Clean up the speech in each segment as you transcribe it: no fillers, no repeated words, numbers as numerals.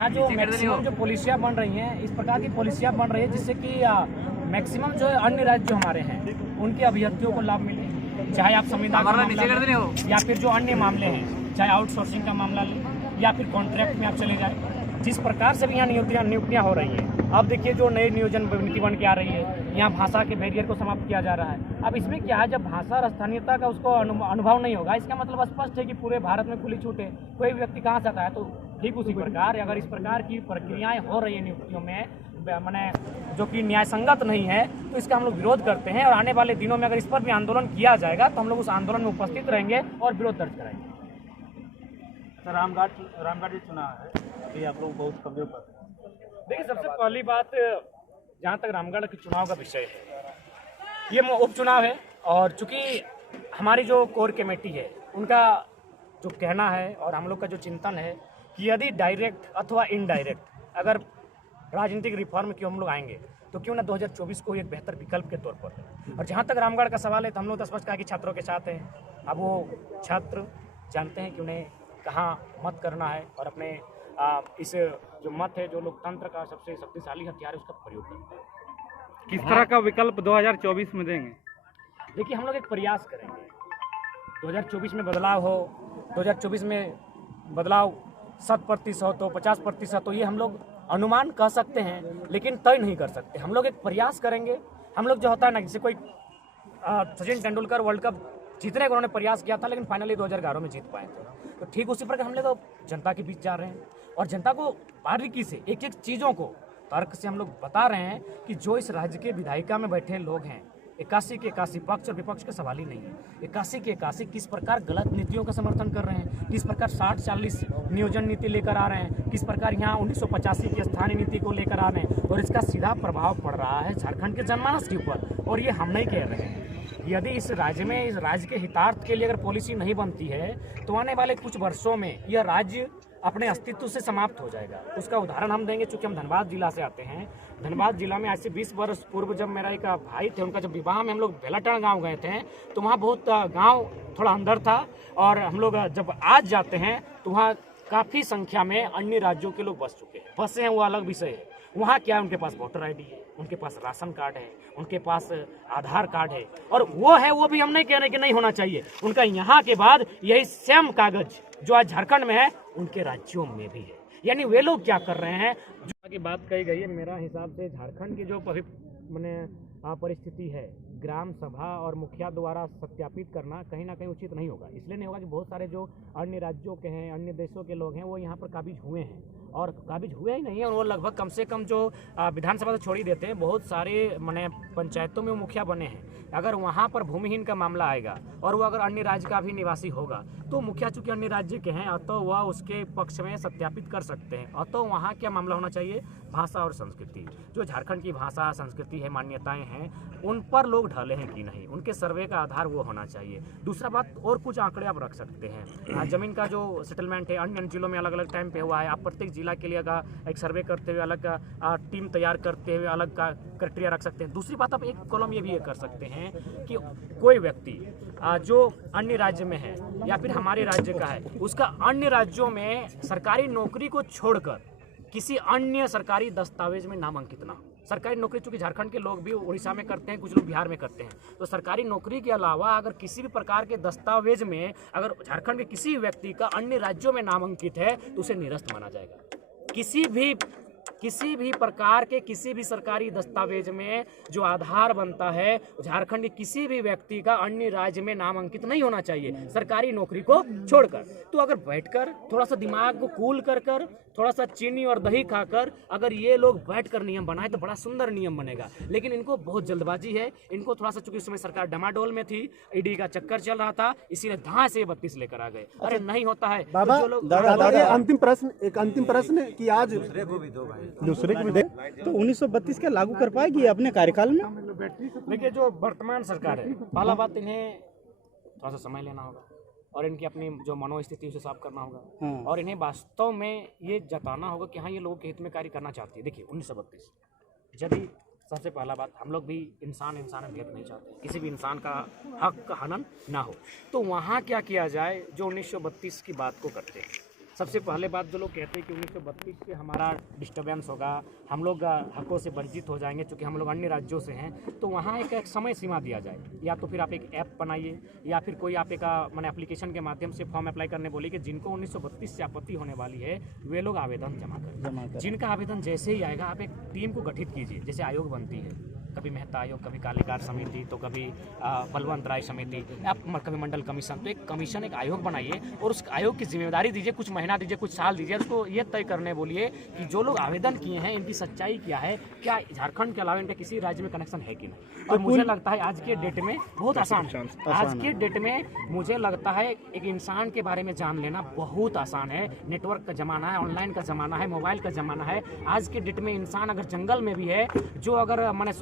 यहाँ जो मैक्सिमम जो पॉलिसियाँ बन रही हैं, इस प्रकार की पॉलिसियाँ बन रही है जिससे कि मैक्सिमम जो अन्य राज्य जो हमारे हैं उनके अभ्यर्थियों को लाभ मिले, चाहे आप संविदा का मामला हो या फिर जो अन्य मामले हैं, चाहे आउटसोर्सिंग का मामला ले या फिर कॉन्ट्रैक्ट में आप चले जाए। जिस प्रकार से भी यहाँ नियुक्तियाँ हो रही हैं, अब देखिए जो नई नियोजन नीति बन के आ रही है, यहाँ भाषा के बैरियर को समाप्त किया जा रहा है। अब इसमें क्या है, जब भाषा और स्थानीयता का उसको अनुभव नहीं होगा, इसका मतलब स्पष्ट है कि पूरे भारत में खुली छूट है, कोई भी व्यक्ति कहाँ से आता है। तो ठीक उसी प्रकार अगर इस प्रकार की प्रक्रियाएं हो रही है नियुक्तियों में, मैंने जो कि न्याय संगत नहीं है, तो इसका हम लोग विरोध करते हैं। और आने वाले दिनों में अगर इस पर भी आंदोलन किया जाएगा तो हम लोग उस आंदोलन में उपस्थित रहेंगे और विरोध दर्ज कराएंगे। रामगढ़ जी चुनाव है, अभी आप लोग बहुत कवरेज करते हैं। देखिए, सबसे पहली बात, जहाँ तक रामगढ़ के चुनाव का विषय है, ये उपचुनाव है और चूंकि हमारी जो कोर कमेटी है उनका जो कहना है और हम लोग का जो चिंतन है कि यदि डायरेक्ट अथवा इनडायरेक्ट अगर राजनीतिक रिफॉर्म की हम लोग आएंगे तो क्यों ना 2024 को एक बेहतर विकल्प के तौर पर। और जहाँ तक रामगढ़ का सवाल है तो हम लोग तो स्पष्ट कहा कि छात्रों के साथ हैं। अब वो छात्र जानते हैं कि उन्हें कहाँ मत करना है और अपने इस जो मत है, जो लोकतंत्र का सबसे शक्तिशाली हथियार है, उसका प्रयोग करते हैं। किस तरह का विकल्प 2024 में देंगे? देखिए, हम लोग एक प्रयास करेंगे 2024 में बदलाव हो। 2024 में बदलाव 100% हो, 50% हो, ये हम लोग अनुमान कह सकते हैं लेकिन तय नहीं कर सकते। हम लोग एक प्रयास करेंगे। हम लोग जो होता है ना, जैसे कोई सचिन तेंदुलकर वर्ल्ड कप जीतने का उन्होंने प्रयास किया था लेकिन फाइनली 2011 में जीत पाए थे। तो ठीक उसी प्रकार हम लोग जनता के बीच जा रहे हैं और जनता को बारीकी से एक एक चीज़ों को तर्क से हम लोग बता रहे हैं कि जो इस राज्य के विधायिका में बैठे लोग हैं, 81 के 81 पक्ष और विपक्ष का सवाल ही नहीं है। 81 के 81 किस प्रकार गलत नीतियों का समर्थन कर रहे हैं, किस प्रकार 60-40 नियोजन नीति लेकर आ रहे हैं, किस प्रकार यहाँ 1985 की स्थानीय नीति को लेकर आ रहे हैं और इसका सीधा प्रभाव पड़ रहा है झारखंड के जनमानस के ऊपर। और ये हम नहीं कह रहे हैं। यदि इस राज्य में, इस राज्य के हितार्थ के लिए अगर पॉलिसी नहीं बनती है तो आने वाले कुछ वर्षों में यह राज्य अपने अस्तित्व से समाप्त हो जाएगा। उसका उदाहरण हम देंगे, चूंकि हम धनबाद जिला से आते हैं। धनबाद जिला में आज से 20 वर्ष पूर्व जब मेरा एक भाई थे, उनका जब विवाह में हम लोग बेलाटाण गांव गए थे तो वहाँ बहुत गांव थोड़ा अंदर था और हम लोग जब आज जाते हैं तो वहाँ काफ़ी संख्या में अन्य राज्यों के लोग बस चुके हैं। बसे हैं वो अलग विषय है, वहाँ क्या है, उनके पास वोटर ID है, उनके पास राशन कार्ड है, उनके पास आधार कार्ड है और वो है, वो भी हम नहीं कह रहे कि नहीं होना चाहिए। उनका यहाँ के बाद यही सेम कागज जो आज झारखंड में है उनके राज्यों में भी है। यानी वे लोग क्या कर रहे हैं, जो की बात कही गई है, मेरा हिसाब से झारखंड की जो परिस्थिति है, ग्राम सभा और मुखिया द्वारा सत्यापित करना कहीं ना कहीं उचित नहीं होगा। इसलिए नहीं होगा कि बहुत सारे जो अन्य राज्यों के हैं, अन्य देशों के लोग हैं, वो यहाँ पर काबिज हुए हैं और काबिज हुए ही नहीं है। वो लगभग कम से कम जो विधानसभा से छोड़ ही देते हैं, बहुत सारे पंचायतों में वो मुखिया बने हैं। अगर वहाँ पर भूमिहीन का मामला आएगा और वो अगर अन्य राज्य का भी निवासी होगा तो मुखिया चूंकि अन्य राज्य के हैं अतः वह उसके पक्ष में सत्यापित कर सकते हैं। अतः वहाँ क्या मामला होना चाहिए, भाषा और संस्कृति, जो झारखंड की भाषा संस्कृति है, मान्यताएं हैं, उन पर लोग ढले हैं कि नहीं, उनके सर्वे का आधार वो होना चाहिए। दूसरा बात, और कुछ आंकड़े आप रख सकते हैं। जमीन का जो सेटलमेंट है अन्य जिलों में अलग अलग टाइम पे हुआ है, आप प्रत्येक जिला के लिए एक सर्वे करते हुए अलग टीम तैयार करते हुए अलग का क्राइटेरिया रख सकते हैं। दूसरी बात, आप एक कॉलम ये भी कर सकते हैं कि कोई व्यक्ति जो अन्य राज्य में है या फिर हमारे राज्य का है, उसका अन्य राज्यों में सरकारी नौकरी को छोड़कर किसी अन्य सरकारी दस्तावेज में नामांकित ना हो। सरकारी नौकरी चूंकि झारखंड के लोग भी उड़ीसा में करते हैं, कुछ लोग बिहार में करते हैं, तो सरकारी नौकरी के अलावा अगर किसी भी प्रकार के दस्तावेज में अगर झारखंड के किसी व्यक्ति का अन्य राज्यों में नामांकित है तो उसे निरस्त माना जाएगा। किसी भी प्रकार के किसी भी सरकारी दस्तावेज में जो आधार बनता है, झारखंड के किसी भी व्यक्ति का अन्य राज्य में नामांकित नहीं होना चाहिए सरकारी नौकरी को छोड़कर। तो अगर बैठकर थोड़ा सा दिमाग को कूल कर थोड़ा सा चीनी और दही खाकर अगर ये लोग बैठकर नियम बनाए तो बड़ा सुंदर नियम बनेगा। लेकिन इनको बहुत जल्दबाजी है, इनको थोड़ा सा, चूंकि इस समय सरकार डमाडोल में थी, ईडी का चक्कर चल रहा था, इसीलिए धाए से 32 लेकर आ गए। अरे नहीं होता है बाबा, दादा, अंतिम प्रश्न कि आज दूसरे को भी दे तो 1932 के लागू कर पाएगी अपने कार्यकाल में? देखिए, जो वर्तमान सरकार है, पहला बात, इन्हें थोड़ा सा समय लेना होगा और इनकी अपनी जो मनोस्थिति उसे साफ करना होगा और इन्हें वास्तव में ये जताना होगा कि हाँ, ये लोगों के हित में कार्य करना चाहती है। देखिए, 1932 यदि, सबसे पहला बात, हम लोग भी इंसान भेद नहीं चाहते, किसी भी इंसान का हक का हनन ना हो, तो वहाँ क्या किया जाए जो 1932 की बात को करते हैं। सबसे पहले बात जो लोग कहते हैं कि 1932 से हमारा डिस्टर्बेंस होगा, हम लोग हकों से वंचित हो जाएंगे क्योंकि हम लोग अन्य राज्यों से हैं, तो वहाँ एक समय सीमा दिया जाए, या तो फिर आप एक ऐप बनाइए या फिर कोई आप एक मैंने एप्लीकेशन के माध्यम से फॉर्म अप्लाई करने बोली कि जिनको 1932 से आपत्ति होने वाली है वे लोग आवेदन जमा करें। जिनका आवेदन जैसे ही आएगा आप एक टीम को गठित कीजिए, जैसे आयोग बनती है, कभी मेहता आयोग, कभी कालीकार समिति, तो कभी बलवंत राय समिति, आप कभी मंडल कमीशन, तो एक कमीशन, एक आयोग बनाइए और उस आयोग की जिम्मेदारी दीजिए, कुछ महीना दीजिए, कुछ साल दीजिए, उसको ये तय करने बोलिए कि जो लोग आवेदन किए हैं इनकी सच्चाई क्या है, क्या झारखंड के अलावा इनका किसी राज्य में कनेक्शन है कि नहीं। तो मुझे लगता है आज के डेट में बहुत आसान है, आज के डेट में मुझे लगता है एक इंसान के बारे में जान लेना बहुत आसान है। नेटवर्क का ज़माना है, ऑनलाइन का ज़माना है, मोबाइल का ज़माना है। आज के डेट में इंसान अगर जंगल में भी है, जो अगर मैंने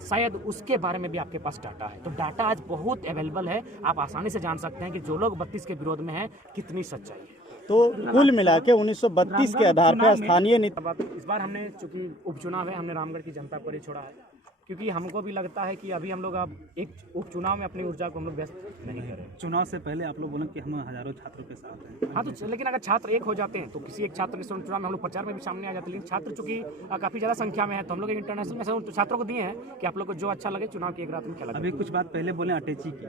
शायद उसके बारे में भी आपके पास डाटा है, तो डाटा आज बहुत अवेलेबल है, आप आसानी से जान सकते हैं कि जो लोग 32 के विरोध में हैं कितनी सच्चाई है। तो कुल मिला के 1932 के आधार पर स्थानीय नीति, इस बार हमने चूंकि उपचुनाव है, हमने रामगढ़ की जनता पर ही छोड़ा है, क्योंकि हमको भी लगता है कि अभी हम लोग अब एक उपचुनाव में अपनी ऊर्जा को हम लोग व्यस्त नहीं करें। चुनाव से पहले आप लोग बोले कि हम हजारों छात्रों के साथ हैं। हाँ, तो लेकिन अगर छात्र एक हो जाते हैं तो किसी एक छात्र के चुनाव में हम लोग प्रचार में भी सामने आ जाते हैं, लेकिन छात्र चूंकि काफ़ी ज़्यादा संख्या में है, तो हम लोग इंटरनेशनल मैसेज छात्रों को दिए हैं कि आप लोग को जो अच्छा लगे चुनाव की एक रात में खेला। अभी कुछ बात पहले बोले अटैची की,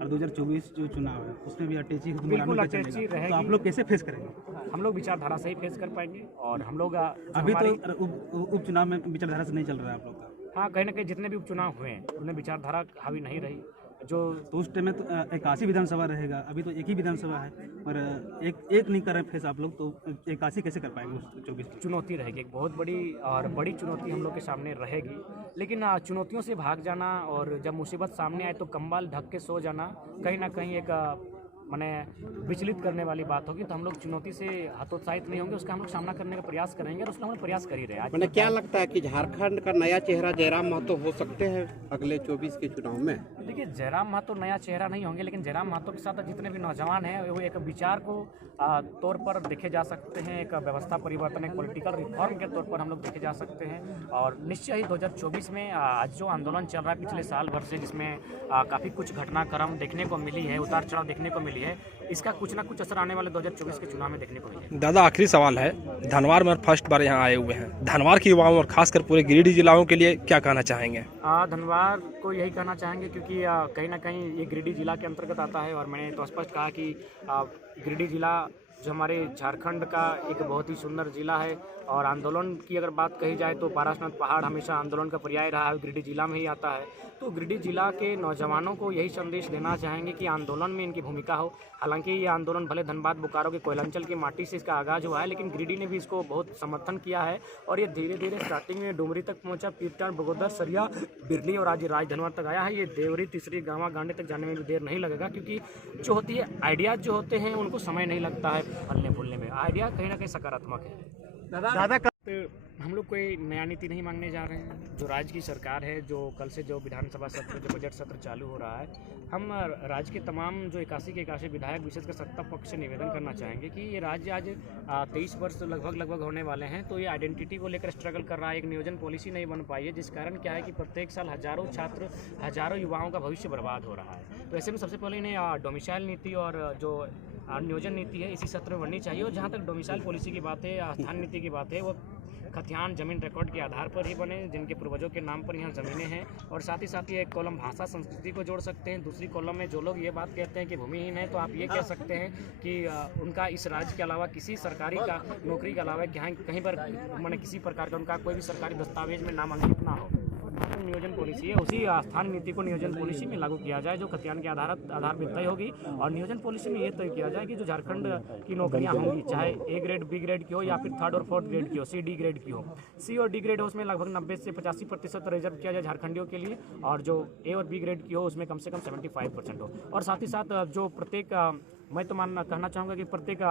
और 2024 जो चुनाव है उसमें भी अटैची बिल्कुल अटैची रहेगी। तो आप लोग कैसे फेस करेंगे? हम लोग विचारधारा से ही फेस कर पाएंगे, और हम लोग अभी तो उपचुनाव में विचारधारा से नहीं चल रहा है आप लोग का। हाँ, कहीं ना कहीं जितने भी उपचुनाव हुए हैं उनमें विचारधारा हावी नहीं रही। जो तो उस टाइम में तो 81 विधानसभा रहेगा, अभी तो एक ही विधानसभा है और एक नहीं कर रहे फेस आप लोग, तो 81 कैसे कर पाएंगे उस 24? चुनौती रहेगी, एक बहुत बड़ी और बड़ी चुनौती हम लोग के सामने रहेगी। लेकिन चुनौतियों से भाग जाना और जब मुसीबत सामने आए तो कंबल ढक के सो जाना कहीं ना कहीं एक मैंने विचलित करने वाली बात होगी। तो हम लोग चुनौती से हतोत्साहित नहीं होंगे, उसका हम लोग सामना करने का प्रयास करेंगे और उसका हम लोग प्रयास कर ही रहे हैं। मैंने क्या लगता है कि झारखंड का नया चेहरा जयराम महतो हो सकते हैं अगले 24 के चुनाव में? देखिए, जयराम महतो नया चेहरा नहीं होंगे, लेकिन जयराम महतो के साथ जितने भी नौजवान हैं वो एक विचार को तौर पर देखे जा सकते हैं, एक व्यवस्था परिवर्तन, एक पॉलिटिकल रिफॉर्म के तौर पर हम लोग देखे जा सकते हैं। और निश्चय ही 2024 में आज जो आंदोलन चल रहा है पिछले साल भर से, जिसमें काफ़ी कुछ घटनाक्रम देखने को मिली है, उतार चढ़ाव देखने को मिली है, इसका कुछ ना कुछ असर आने वाले 2024 के चुनाव में देखने को मिलेगा। दादा, आखिरी सवाल है, धनवार में फर्स्ट बार यहाँ आए हुए हैं, धनवार के युवाओं और खासकर पूरे गिरिडीह जिलाओं के लिए क्या कहना चाहेंगे? धनवार को यही कहना चाहेंगे, क्योंकि कहीं ना कहीं ये गिरिडीह जिला के अंतर्गत आता है, और मैंने तो स्पष्ट कहा कि गिरिडीह जिला जो हमारे झारखंड का एक बहुत ही सुंदर जिला है। और आंदोलन की अगर बात कही जाए तो पारसनाथ पहाड़ हमेशा आंदोलन का पर्याय रहा है, गिरिडीह जिला में ही आता है। तो गिरिडीह जिला के नौजवानों को यही संदेश देना चाहेंगे कि आंदोलन में इनकी भूमिका हो। हालांकि ये आंदोलन भले धनबाद बोकारो के कोयलांचल की माटी से इसका आगाज हुआ है, लेकिन गिरिडीह ने भी इसको बहुत समर्थन किया है, और ये धीरे धीरे स्टार्टिंग में डुमरी तक पहुंचा, पीरटान, बगोदर, सरिया, बिरली और आज राजधनवार तक आया है। ये देवरी, तीसरी, गांवा, गांडे तक जाने में भी देर नहीं लगेगा, क्योंकि जो होती है आइडियाज जो होते हैं उनको समय नहीं लगता है फलने फूलने में। आइडिया कहीं ना कहीं सकारात्मक है। दादा तो हम लोग कोई नया नीति नहीं मांगने जा रहे हैं। जो राज्य की सरकार है, जो कल से जो विधानसभा सत्र, जो बजट सत्र चालू हो रहा है, हम राज्य के तमाम जो 81 के 81 विधायक विशेषकर सत्ता पक्ष से निवेदन करना चाहेंगे कि ये राज्य आज 23 वर्ष लगभग होने वाले हैं, तो ये आइडेंटिटी को लेकर स्ट्रगल कर रहा है, एक नियोजन पॉलिसी नहीं बन पाई है, जिस कारण क्या है कि प्रत्येक साल हजारों छात्र, हजारों युवाओं का भविष्य बर्बाद हो रहा है। तो ऐसे में सबसे पहले इन्हें डोमिसाइल नीति और जो नियोजन नीति है इसी सत्र में बननी चाहिए। और जहाँ तक डोमिसाइल पॉलिसी की बात है, स्थान नीति की बात है, वो खतियान जमीन रिकॉर्ड के आधार पर ही बने, जिनके पूर्वजों के नाम पर यहाँ ज़मीनें हैं। और साथ ही एक कॉलम भाषा संस्कृति को जोड़ सकते हैं। दूसरी कॉलम में जो लोग ये बात कहते हैं कि भूमिहीन है, तो आप ये कह सकते हैं कि उनका इस राज्य के अलावा किसी सरकारी का नौकरी के अलावा कहीं पर मैंने किसी प्रकार का उनका कोई भी सरकारी दस्तावेज में नाम अंकित ना हो। नियोजन पॉलिसी है, उसी स्थान नीति को नियोजन पॉलिसी में लागू किया जाए, जो खतियान के आधार पर तय होगी। और नियोजन पॉलिसी में ये तय किया जाए कि जो झारखंड की नौकरियां होंगी, चाहे ए ग्रेड, बी ग्रेड की हो, या फिर 3rd और 4th ग्रेड की हो, सी डी ग्रेड की हो। सी और डी ग्रेड हो उसमें लगभग 90 से 85% रिजर्व किया जाए झारखंडियों के लिए, और जो ए और बी ग्रेड की हो उसमें कम से कम 75% हो। और साथ ही साथ जो प्रत्येक मैं तो कहना चाहूँगा कि प्रत्येक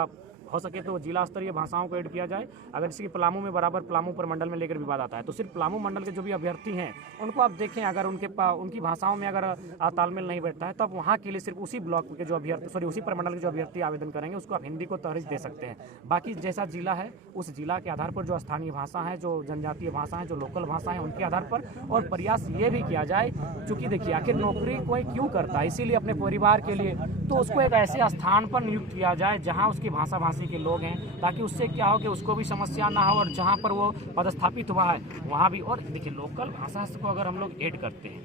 हो सके तो जिला स्तरीय भाषाओं को ऐड किया जाए। अगर जैसे कि पलामू में बराबर पलामू पर मंडल में लेकर विवाद आता है, तो सिर्फ पलामू मंडल के जो भी अभ्यर्थी हैं उनको आप देखें, अगर उनकी भाषाओं में अगर तालमेल नहीं बैठता है, तो आप वहाँ के लिए सिर्फ उसी ब्लॉक के जो अभ्यर्थी उसी प्रमंडल के जो अभ्यर्थी आवेदन करेंगे उसको आप हिंदी को तहरीज दे सकते हैं। बाकी जैसा जिला है उस जिला के आधार पर जो स्थानीय भाषा है, जो जनजातीय भाषा है, जो लोकल भाषा है, उनके आधार पर। और प्रयास ये भी किया जाए, चूँकि देखिए आखिर नौकरी कोई क्यों करता है, इसीलिए अपने परिवार के लिए। तो उसको एक ऐसे स्थान पर नियुक्त किया जाए जहाँ उसकी भाषा भाषी के लोग हैं, ताकि उससे क्या हो कि उसको भी समस्या ना हो, और जहाँ पर वो पदस्थापित हुआ है वहाँ भी। और देखिए लोकल भाषा को अगर हम लोग ऐड करते हैं,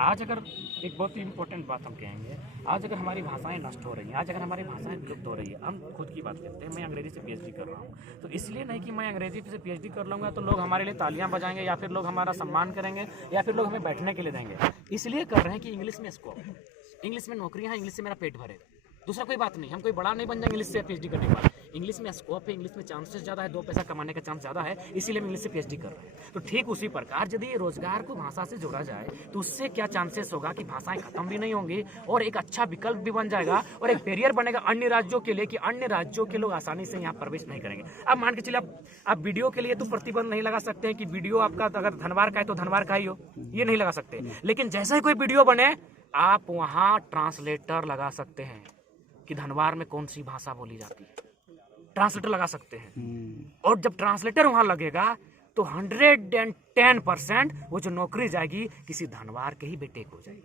आज अगर एक बहुत ही इंपॉर्टेंट बात हम कहेंगे, आज अगर हमारी भाषाएं नष्ट हो रही हैं, आज अगर हमारी भाषाएं विलुप्त हो रही है, हम खुद की बात करते हैं, मैं अंग्रेजी से पीएचडी कर रहा हूँ, तो इसलिए नहीं कि मैं अंग्रेजी से पीएचडी कर लूँगा तो लोग हमारे लिए तालियां बजाएंगे या फिर लोग हमारा सम्मान करेंगे या फिर लोग हमें बैठने के लिए देंगे। इसलिए कर रहे हैं कि इंग्लिश में स्कोप है, इंग्लिश में नौकरियाँ हैं, इंग्लिश से मेरा पेट भरेगा, दूसरा कोई बात नहीं। हम कोई बड़ा नहीं बन जाएंगे इंग्लिश से पीएचडी करने के बाद। इंग्लिश में स्कोप है, इंग्लिश में चांसेस ज़्यादा है, 2 पैसा कमाने का चांस ज़्यादा है, इसीलिए हम इंग्लिश से पीएचडी कर रहे हैं। तो ठीक उसी प्रकार यदि रोजगार को भाषा से जोड़ा जाए तो उससे क्या चांसेस होगा कि भाषाएं खत्म भी नहीं होंगी और एक अच्छा विकल्प भी बन जाएगा और एक बैरियर बनेगा अन्य राज्यों के लिए कि अन्य राज्यों के लोग आसानी से यहाँ प्रवेश नहीं करेंगे। अब मान के चलिए आप वीडियो के लिए तो प्रतिबंध नहीं लगा सकते हैं कि वीडियो आपका अगर धनवार का है तो धनवार का ही हो, ये नहीं लगा सकते, लेकिन जैसे ही कोई वीडियो बने आप वहाँ ट्रांसलेटर लगा सकते हैं कि धनवार में कौन सी भाषा बोली जाती है, ट्रांसलेटर लगा सकते हैं। और जब ट्रांसलेटर वहां लगेगा तो 110% वो जो नौकरी जाएगी किसी धनवार के ही बेटे को जाएगी।